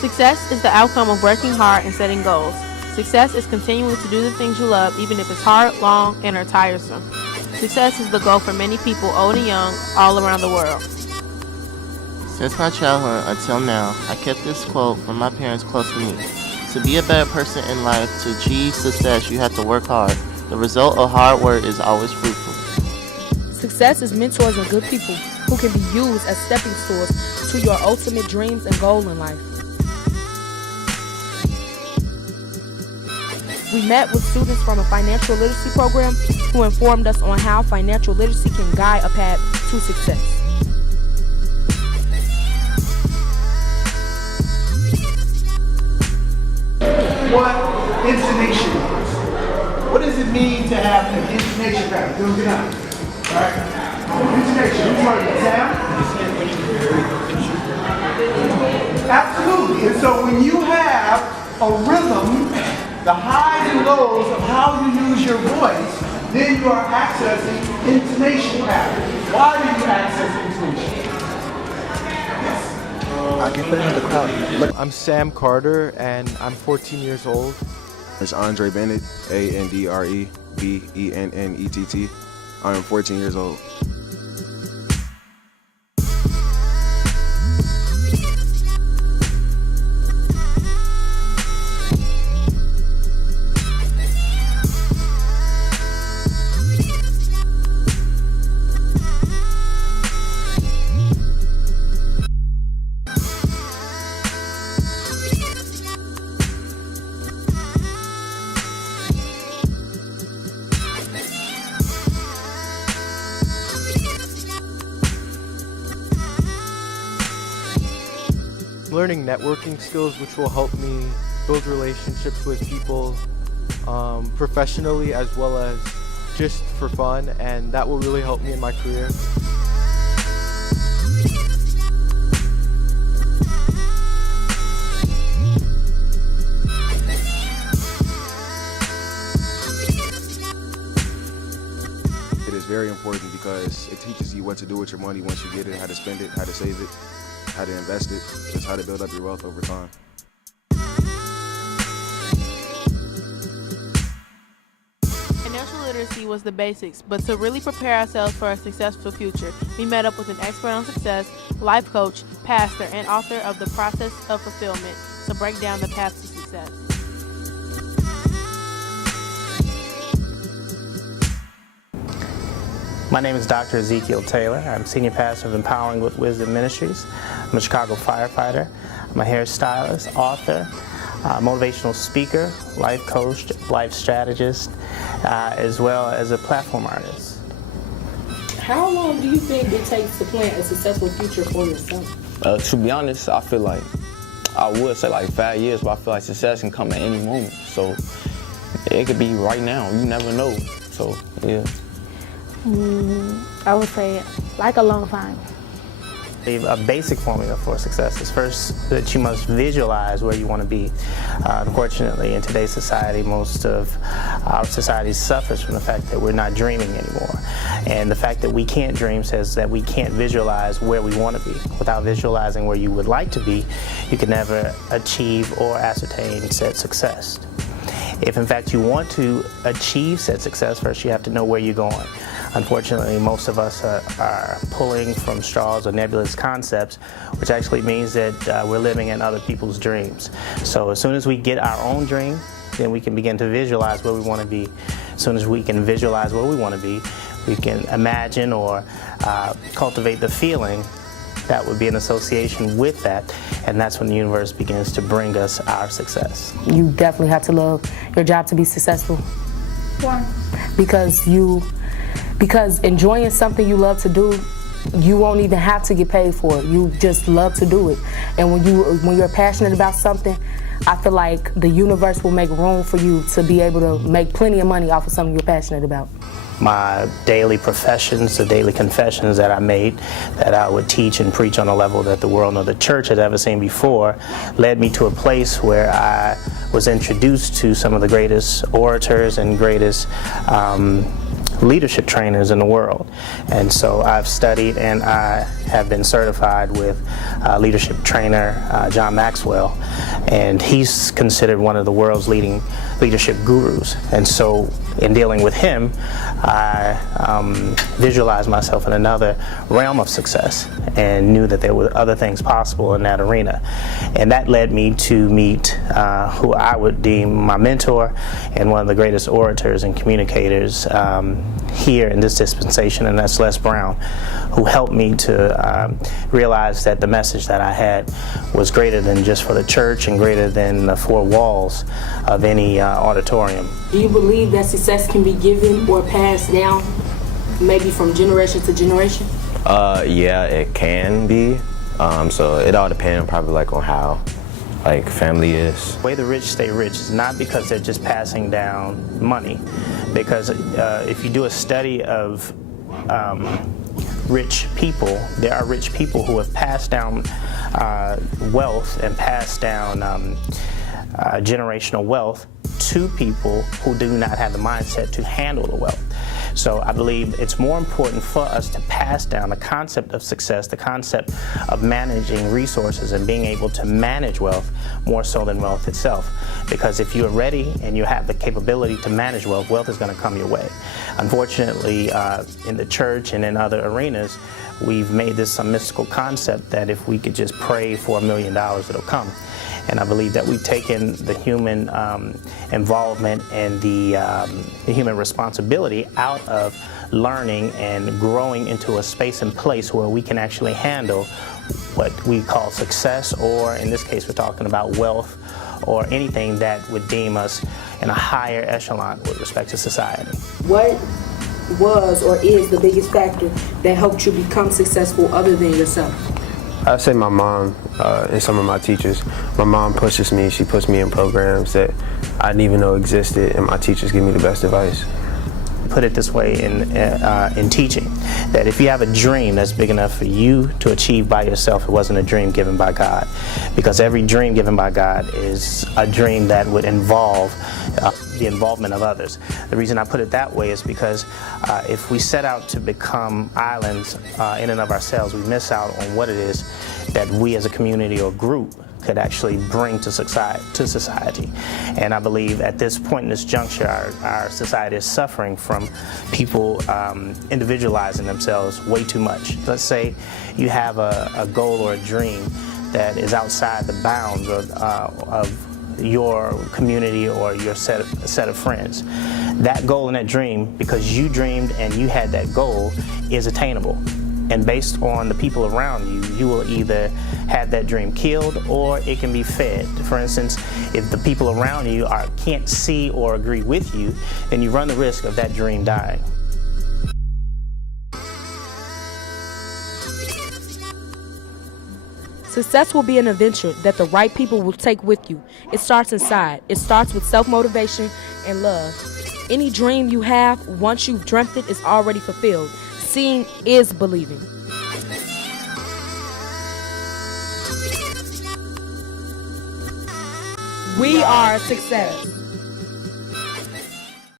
Success is the outcome of working hard and setting goals. Success is continuing to do the things you love, even if it's hard, long, and or tiresome. Success is the goal for many people, old and young, all around the world. Since my childhood until now, I kept this quote from my parents close to me. To be a better person in life, to achieve success, you have to work hard. The result of hard work is always fruitful. Success is mentors and good people who can be used as stepping stools to your ultimate dreams and goal in life. We met with students from a financial literacy program who informed us on how financial literacy can guide a path to success. What intonation is? What does it mean to have an intonation pattern? Don't get out. All right? Intonation. Who's learning it? Sam? Absolutely. And so when you have a rhythm, the highs and lows of how you use your voice, then you are accessing intonation patterns. Why do you access intonation? I can put it in the crowd. I'm Sam Carter, and I'm 14 years old. It's Andre Bennett, ANDRE BENNETT. I'm 14 years old. Learning networking skills, which will help me build relationships with people professionally as well as just for fun, and that will really help me in my career. It is very important because it teaches you what to do with your money once you get it, how to spend it, how to save it, how to invest it, just how to build up your wealth over time. Financial literacy was the basics, but to really prepare ourselves for a successful future, we met up with an expert on success, life coach, pastor, and author of The Process of Fulfillment to break down the path to success. My name is Dr. Ezekiel Taylor. I'm Senior Pastor of Empowering with Wisdom Ministries. I'm a Chicago firefighter. I'm a hairstylist, author, motivational speaker, life coach, life strategist, as well as a platform artist. How long do you think it takes to plan a successful future for yourself? To be honest, I feel like, I would say like 5 years, but I feel like success can come at any moment. So it could be right now, you never know. So, yeah. I would say like a long time. A basic formula for success is first that you must visualize where you want to be. Unfortunately, in today's society, most of our society suffers from the fact that we're not dreaming anymore. And the fact that we can't dream says that we can't visualize where we want to be. Without visualizing where you would like to be, you can never achieve or ascertain said success. If in fact you want to achieve said success, first you have to know where you're going. Unfortunately, most of us are pulling from straws or nebulous concepts, which actually means that we're living in other people's dreams. So as soon as we get our own dream, then we can begin to visualize where we want to be. As soon as we can visualize where we want to be, we can imagine or cultivate the feeling that would be in association with that, and that's when the universe begins to bring us our success. You definitely have to love your job to be successful. Why? Because enjoying something you love to do, you won't even have to get paid for it. You just love to do it. And when you're passionate about something, I feel like the universe will make room for you to be able to make plenty of money off of something you're passionate about. My daily professions, the daily confessions that I made, that I would teach and preach on a level that the world nor the church had ever seen before, led me to a place where I was introduced to some of the greatest orators and greatest leadership trainers in the world. And so I've studied and I have been certified with leadership trainer John Maxwell, and he's considered one of the world's leading leadership gurus. And so in dealing with him, I visualized myself in another realm of success and knew that there were other things possible in that arena. And that led me to meet who I would deem my mentor and one of the greatest orators and communicators here in this dispensation, and that's Les Brown, who helped me to realize that the message that I had was greater than just for the church and greater than the four walls of any auditorium. Do you believe that success can be given or passed down, maybe from generation to generation? Yeah, it can be. So it all depends probably like on how like family is. The way the rich stay rich is not because they're just passing down money, because if you do a study of rich people, there are rich people who have passed down wealth and passed down generational wealth to people who do not have the mindset to handle the wealth. So I believe it's more important for us to pass down the concept of success, the concept of managing resources and being able to manage wealth more so than wealth itself. Because if you're ready and you have the capability to manage wealth, wealth is going to come your way. Unfortunately, in the church and in other arenas, we've made this some mystical concept that if we could just pray for $1 million, it'll come. And I believe that we've taken the human involvement and the human responsibility out of learning and growing into a space and place where we can actually handle what we call success, or in this case we're talking about wealth, or anything that would deem us in a higher echelon with respect to society. What was or is the biggest factor that helped you become successful other than yourself? I'd say my mom and some of my teachers. My mom pushes me, she puts me in programs that I didn't even know existed, and my teachers give me the best advice. Put it this way in teaching, that if you have a dream that's big enough for you to achieve by yourself, it wasn't a dream given by God. Because every dream given by God is a dream that would involve the involvement of others. The reason I put it that way is because if we set out to become islands in and of ourselves, we miss out on what it is that we as a community or group could actually bring to society. And I believe at this point in this juncture, our society is suffering from people individualizing themselves way too much. Let's say you have a goal or a dream that is outside the bounds of your community or your set of friends. That goal and that dream, because you dreamed and you had that goal, is attainable. And based on the people around you, you will either have that dream killed or it can be fed. For instance, if the people around you can't see or agree with you, then you run the risk of that dream dying. Success will be an adventure that the right people will take with you. It starts inside. It starts with self-motivation and love. Any dream you have, once you've dreamt it, is already fulfilled. Seeing is believing. We are success.